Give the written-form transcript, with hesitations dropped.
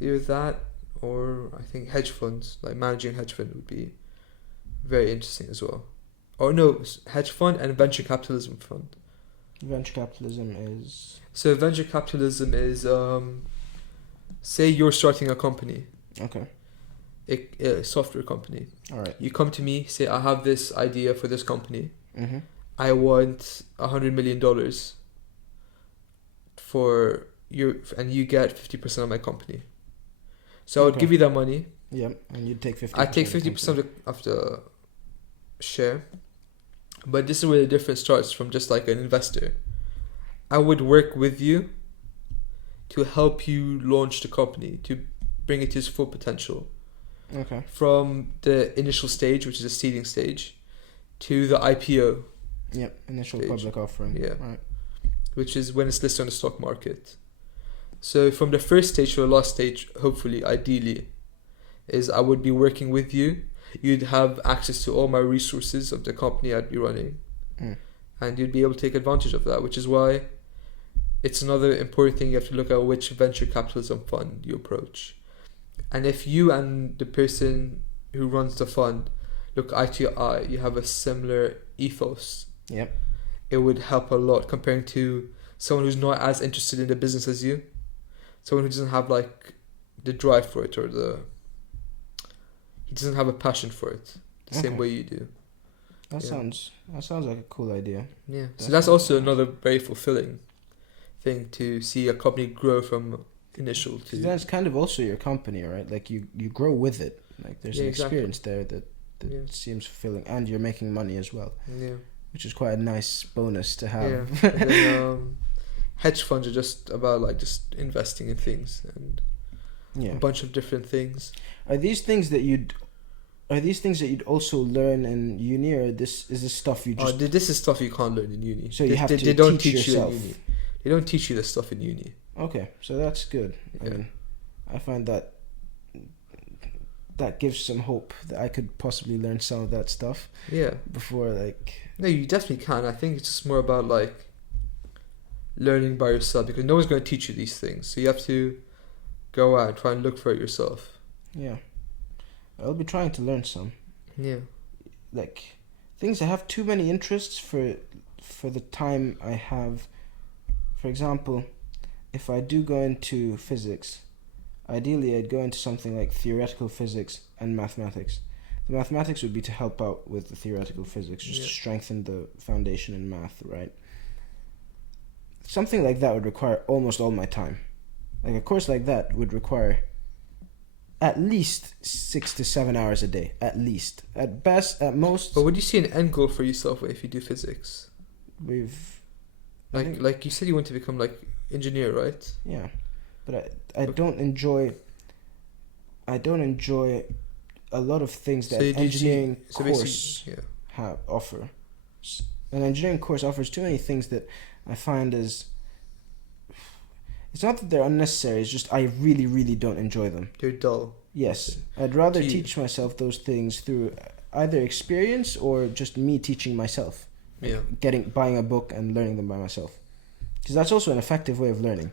Either that or I think hedge funds, like managing a hedge fund would be very interesting as well. Or no, hedge fund and venture capitalism fund. Venture capitalism is... So venture capitalism is, say you're starting a company, Okay. a software company. All right. You come to me, say I have this idea for this company. Mm-hmm. I want $100 million for you, and you get 50% of my company. So I would Okay. give you that money. Yep, and you'd take 50%. I take 50% of the share. But this is where the difference starts from just like an investor. I would work with you to help you launch the company, to bring it to its full potential. Okay. From the initial stage, which is a seeding stage, to the IPO, Yep, initial stage. public offering. Yeah. Right. which is when it's listed on the stock market. So from the first stage to the last stage, hopefully, ideally, is I would be working with you. You'd have access to all my resources of the company I'd be running. Mm. And you'd be able to take advantage of that, which is why it's another important thing you have to look at which venture capitalism fund you approach. And if you and the person who runs the fund look eye to eye, you have a similar ethos, Yep. it would help a lot comparing to someone who's not as interested in the business as you. Someone who doesn't have like the drive for it, or he doesn't have a passion for it the same Okay. way you do. That sounds like a cool idea. Yeah. So That's that's not also bad. another very fulfilling thing, to see a company grow from initial to. That's kind of also your company, right? Like you grow with it. Like there's Yeah, an exactly. experience there that Yeah. seems fulfilling, and you're making money as well, Yeah. which is quite a nice bonus to have. Yeah. And then, hedge funds are just about like just investing in things and Yeah. a bunch of different things. Are these things that you'd also learn in uni, or is this stuff you just... This is stuff you can't learn in uni. So you have to they don't teach teach yourself. you in uni. They don't teach you this stuff in uni. Okay, so that's good. Yeah. I mean, I find that gives some hope that I could possibly learn some of that stuff Yeah. before, like... No, you definitely can. I think it's just more about like learning by yourself, because no one's going to teach you these things. So you have to go out and try and look for it yourself. Yeah. I'll be trying to learn some. Yeah. Like, things I have too many interests for the time I have. For example, if I do go into physics, ideally I'd go into something like theoretical physics and mathematics. The mathematics would be to help out with the theoretical physics, just to strengthen the foundation in math, right? Something like that would require almost all my time. Like a course like that would require at least 6 to 7 hours a day, at least. At best, at most, But would you see an end goal for yourself if you do physics? we've... I think- Like you said, you want to become like engineer, right? Yeah, but I don't enjoy a lot of things that So an did you- engineering so course basically, yeah. offer. An engineering course offers too many things that I find as... It's not that they're unnecessary, it's just I really, really don't enjoy them. You're dull. Yes, I'd rather Gee. teach myself those things through either experience or just me teaching myself. Yeah. Buying a book and learning them by myself. Because that's also an effective way of learning.